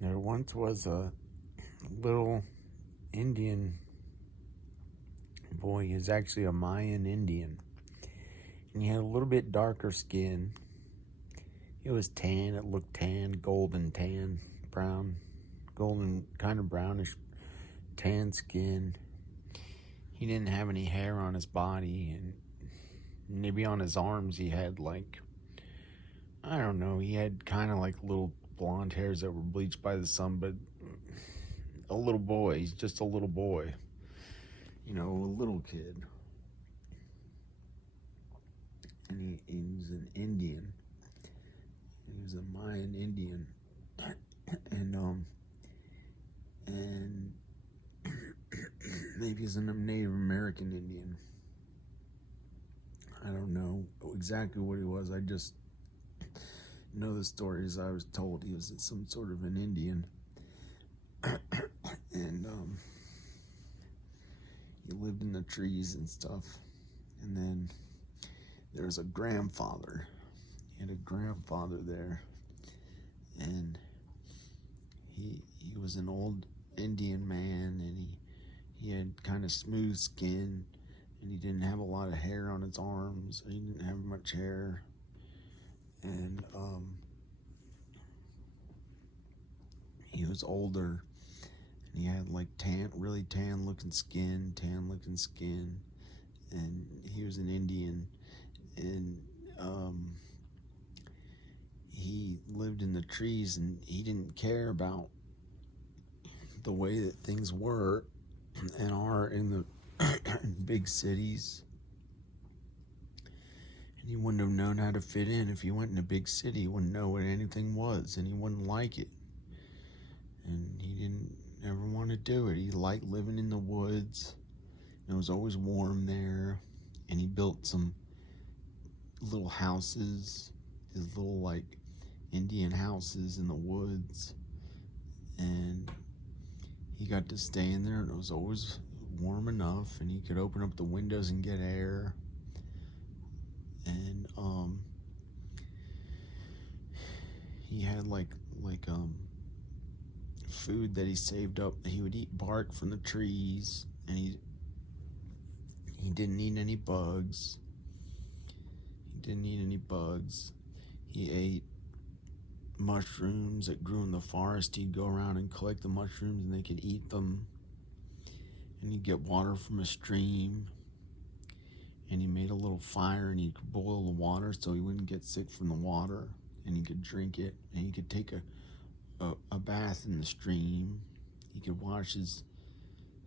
There once was a little Indian boy. He was actually a Mayan Indian. And he had a little bit darker skin. It was tan. It looked tan, golden tan, brown, golden, kind of brownish tan skin. He didn't have any hair on his body, and maybe on his arms he had like, I don't know, he had kind of like little blonde hairs that were bleached by the sun, but a little boy. He's just a little boy, a little kid. And he was an Indian. He was a Mayan Indian. And maybe he's a Native American Indian. I don't know exactly what he was. I just know the stories I was told. He was some sort of an Indian. And he lived in the trees and stuff. And then there was a grandfather. He had a grandfather there. And he was an old Indian man, and he had kind of smooth skin, and he didn't have a lot of hair on his arms. He didn't have much hair. And he was older, and he had like really tan looking skin, and he was an Indian. And he lived in the trees, and he didn't care about the way that things were and are in the big cities. And he wouldn't have known how to fit in. If he went in a big city, he wouldn't know what anything was, and he wouldn't like it. And he didn't ever want to do it. He liked living in the woods. It was always warm there. And he built some little houses, his little like Indian houses in the woods. And he got to stay in there, and it was always warm enough, and he could open up the windows and get air. And he had like food that he saved up. He would eat bark from the trees, and he didn't eat any bugs. He ate mushrooms that grew in the forest. He'd go around and collect the mushrooms, and they could eat them. And he'd get water from a stream, and he made a little fire, and he could boil the water so he wouldn't get sick from the water, and he could drink it, and he could take a bath in the stream. He could wash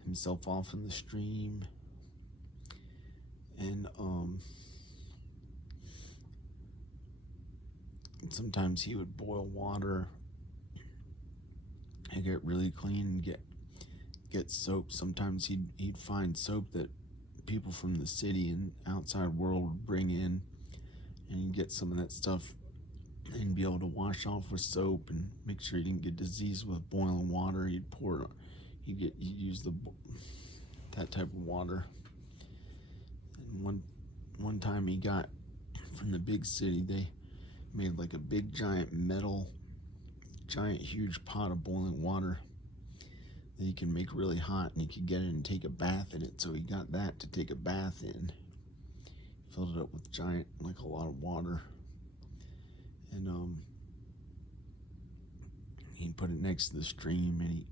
himself off in the stream. And sometimes he would boil water and get really clean and get soap. Sometimes he'd find soap that people from the city and outside world would bring in, and he'd get some of that stuff and be able to wash off with soap and make sure he didn't get disease with boiling water. He'd use that type of water. And one time he got from the big city, they made like a big giant huge pot of boiling water that he can make really hot, and he could get it and take a bath in it. So he got that to take a bath in. Filled it up with a lot of water. And he put it next to the stream, and he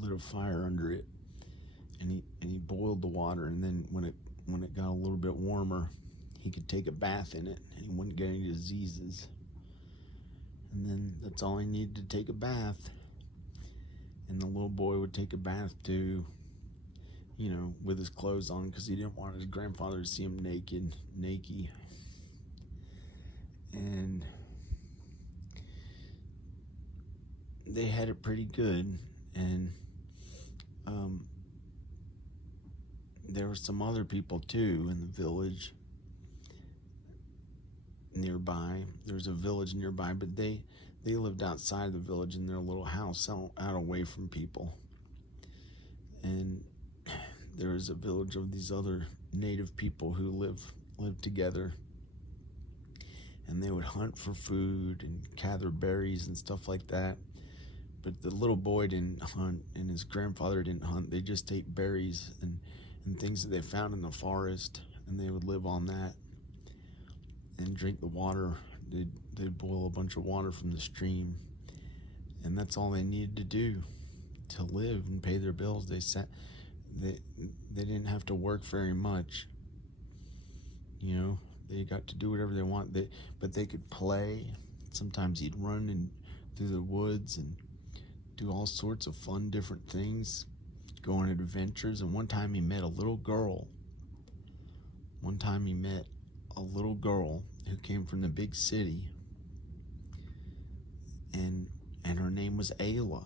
lit a fire under it, and he boiled the water. And then when it got a little bit warmer, he could take a bath in it, and he wouldn't get any diseases. And then that's all he needed to take a bath. And the little boy would take a bath too, with his clothes on, because he didn't want his grandfather to see him naked. And they had it pretty good. And there were some other people too in the village nearby. There was a village nearby, but they lived outside the village in their little house out away from people. And there is a village of these other native people who live together, and they would hunt for food and gather berries and stuff like that. but the little boy didn't hunt, and his grandfather didn't hunt. They just ate berries and things that they found in the forest, and they would live on that and drink the water. They'd boil a bunch of water from the stream, and that's all they needed to do to live and pay their bills. They didn't have to work very much. They got to do whatever they want. But they could play. Sometimes he'd run through the woods and do all sorts of fun, different things, go on adventures. And one time he met a little girl. Who came from the big city, and her name was Ayla.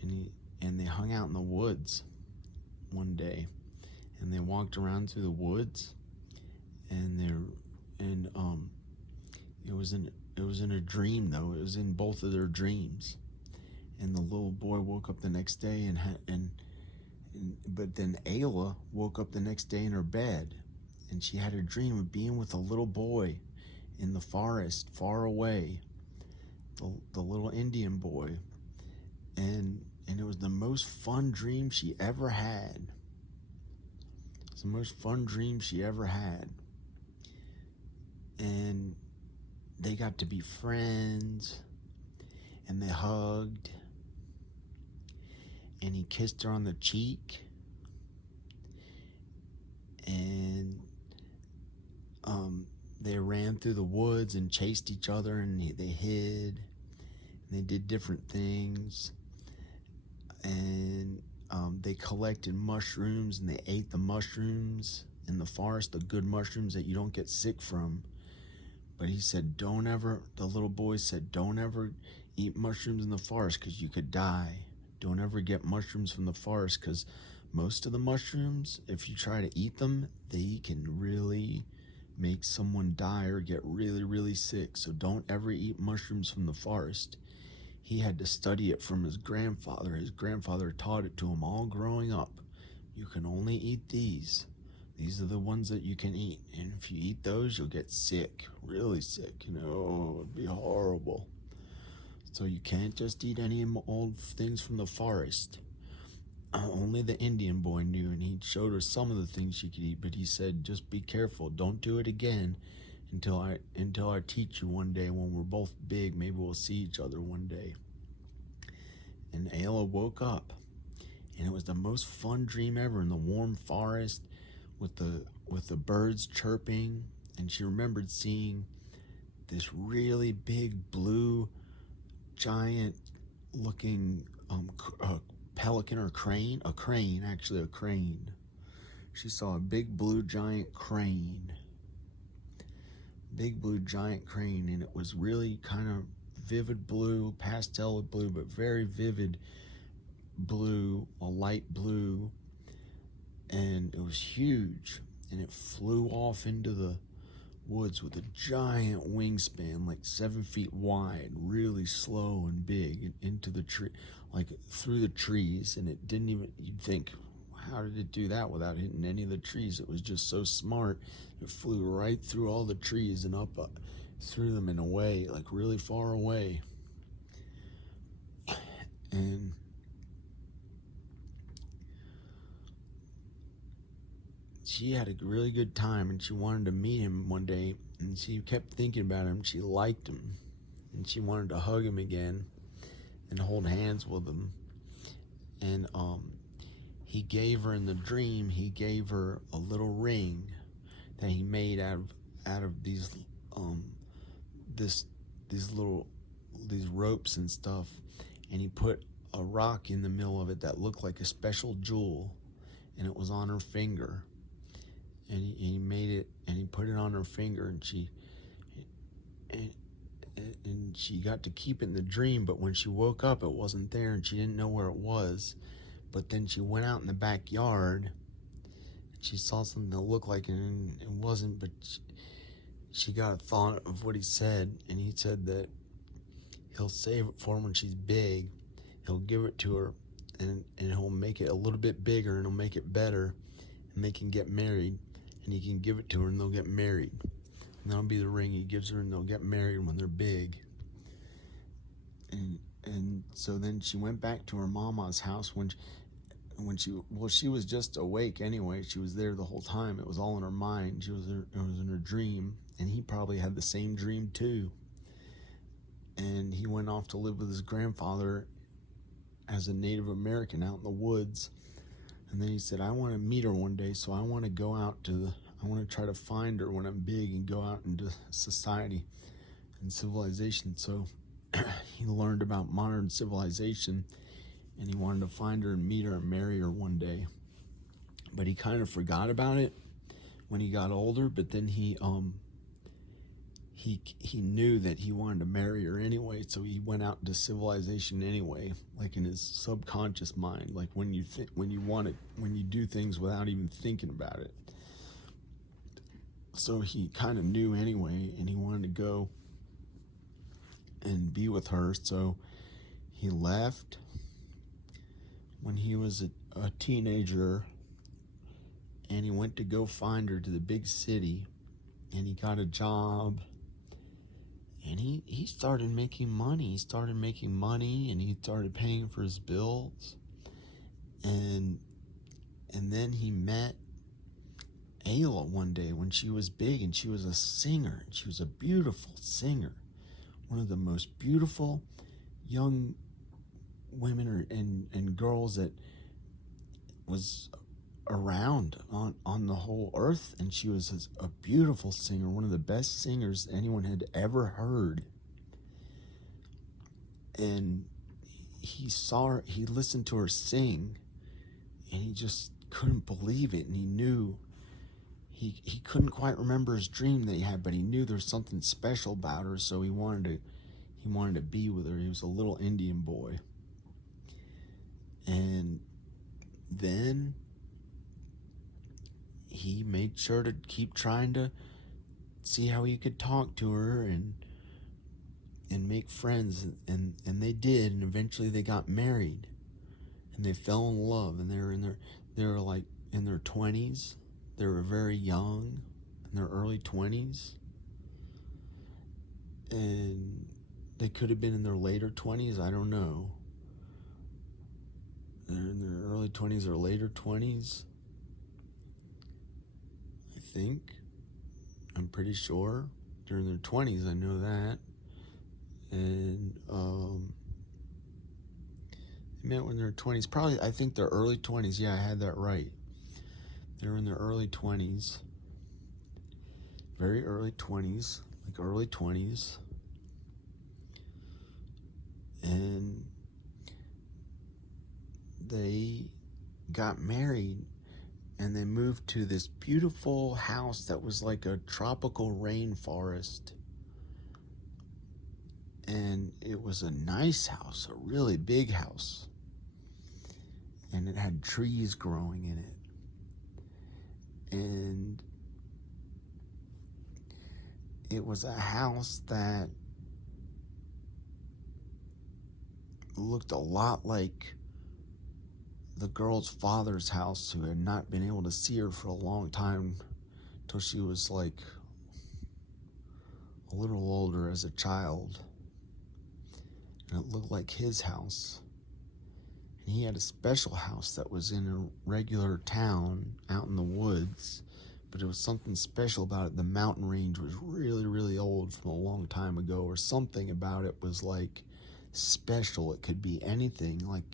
And they hung out in the woods one day, and they walked around through the woods, and it was in a dream, though. It was in both of their dreams. And the little boy woke up the next day, but then Ayla woke up the next day in her bed, and she had a dream of being with a little boy in the forest far away, the little Indian boy, and it was the most fun dream she ever had. It's the most fun dream she ever had. And they got to be friends, and they hugged, and he kissed her on the cheek, and they ran through the woods and chased each other, and they hid, and they did different things, and they collected mushrooms, and they ate the mushrooms in the forest, the good mushrooms that you don't get sick from. But he said, the little boy said, don't ever eat mushrooms in the forest because you could die. Don't ever get mushrooms from the forest, because most of the mushrooms, if you try to eat them, they can really make someone die or get really, really sick. So don't ever eat mushrooms from the forest. He had to study it from his grandfather. His grandfather taught it to him all growing up. You can only eat these. These are the ones that you can eat. And if you eat those, you'll get sick, really sick. It'd be horrible. So you can't just eat any old things from the forest. Only the Indian boy knew, and he showed her some of the things she could eat, but he said, just be careful. Don't do it again until I teach you one day when we're both big. Maybe we'll see each other one day. And Ayla woke up, and it was the most fun dream ever in the warm forest with the birds chirping, and she remembered seeing this really big blue giant looking pelican or crane. A crane. She saw a big blue giant crane, and it was really kind of vivid blue, pastel blue, but very vivid blue, a light blue, and it was huge, and it flew off into the woods with a giant wingspan, like 7 feet wide, really slow and big, into the tree, like through the trees. And it didn't even, you'd think, how did it do that without hitting any of the trees? It was just so smart. It flew right through all the trees and up through them and away, like really far away. And she had a really good time, and she wanted to meet him one day, and she kept thinking about him. She liked him, and she wanted to hug him again and hold hands with him. And he gave her, in the dream, he gave her a little ring that he made out of these these ropes and stuff, and he put a rock in the middle of it that looked like a special jewel, and it was on her finger. And he made it, and he put it on her finger, and she got to keep it in the dream. But when she woke up, it wasn't there, and she didn't know where it was. But then she went out in the backyard, and she saw something that looked like it, and it wasn't. But she got a thought of what he said, and he said that he'll save it for her when she's big. He'll give it to her, and he'll make it a little bit bigger, and he'll make it better, and they can get married. And he can give it to her, and they'll get married. And that'll be the ring he gives her, and they'll get married when they're big. And And so then she went back to her mama's house she was just awake anyway. She was there the whole time. It was all in her mind. It was in her dream, and he probably had the same dream too. And he went off to live with his grandfather as a Native American out in the woods. And then he said, I want to meet her one day, so I want to go out I want to try to find her when I'm big and go out into society and civilization. So he learned about modern civilization, and he wanted to find her and meet her and marry her one day. But he kind of forgot about it when he got older. But then he knew that he wanted to marry her anyway, so he went out into civilization anyway, like in his subconscious mind, like when you do things without even thinking about it. So he kind of knew anyway, and he wanted to go and be with her. So he left when he was a teenager, and he went to go find her to the big city, and he got a job, and he started making money. He started making money, and he started paying for his bills. And then he met Ayla one day when she was big, and she was a singer. She was a beautiful singer, one of the most beautiful young women and girls that was around on the whole earth. And she was a beautiful singer, one of the best singers anyone had ever heard. And he listened to her sing, and he just couldn't believe it. And he knew he couldn't quite remember his dream that he had, but he knew there was something special about her. So he wanted to be with her. He was a little Indian boy. And then he made sure to keep trying to see how he could talk to her and make friends, and they did, and eventually they got married, and they fell in love, and they were like in their 20s. They were very young, in their early 20s, and they could have been in their later 20s, I don't know. They're in their early 20s or later 20s, I think. I'm pretty sure. They're in their 20s, I know that. And they met when they're 20s. Probably, I think they're early 20s. Yeah, I had that right. They're in their early 20s. Very early 20s. Like early 20s. And they got married, and they moved to this beautiful house that was like a tropical rainforest. And it was a nice house, a really big house. And it had trees growing in it. And it was a house that looked a lot like the girl's father's house, who had not been able to see her for a long time, till she was like a little older as a child. And it looked like his house. And he had a special house that was in a regular town out in the woods, but it was something special about it. The mountain range was really, really old from a long time ago, or something about it was like special. It could be anything. Like,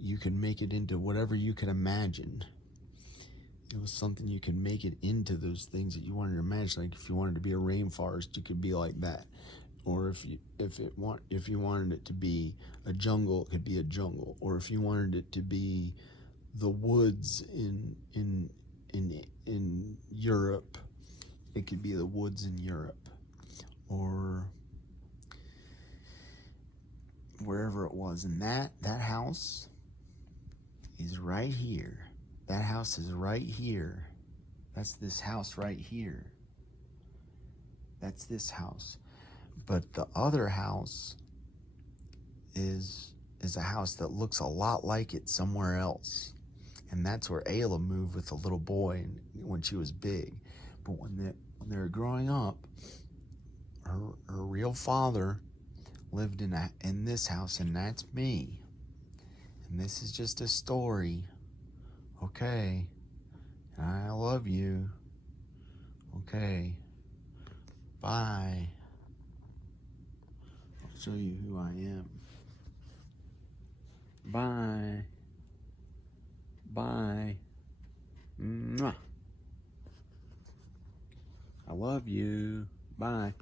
you could make it into whatever you could imagine. It was something you could make it into those things that you wanted to imagine. Like, if you wanted to be a rainforest, you could be like that. Or if you wanted it to be a jungle, it could be a jungle. Or if you wanted it to be the woods in Europe, it could be the woods in Europe, or wherever it was. And that house is right here. That house is right here. That's this house right here. That's this house. But the other house is a house that looks a lot like it somewhere else. And that's where Ayla moved with the little boy when she was big. But when they were growing up, her real father lived in this house, and that's me. And this is just a story. Okay. I love you. Okay. Bye. I'll show you who I am. Bye. Bye. Mwah. I love you. Bye.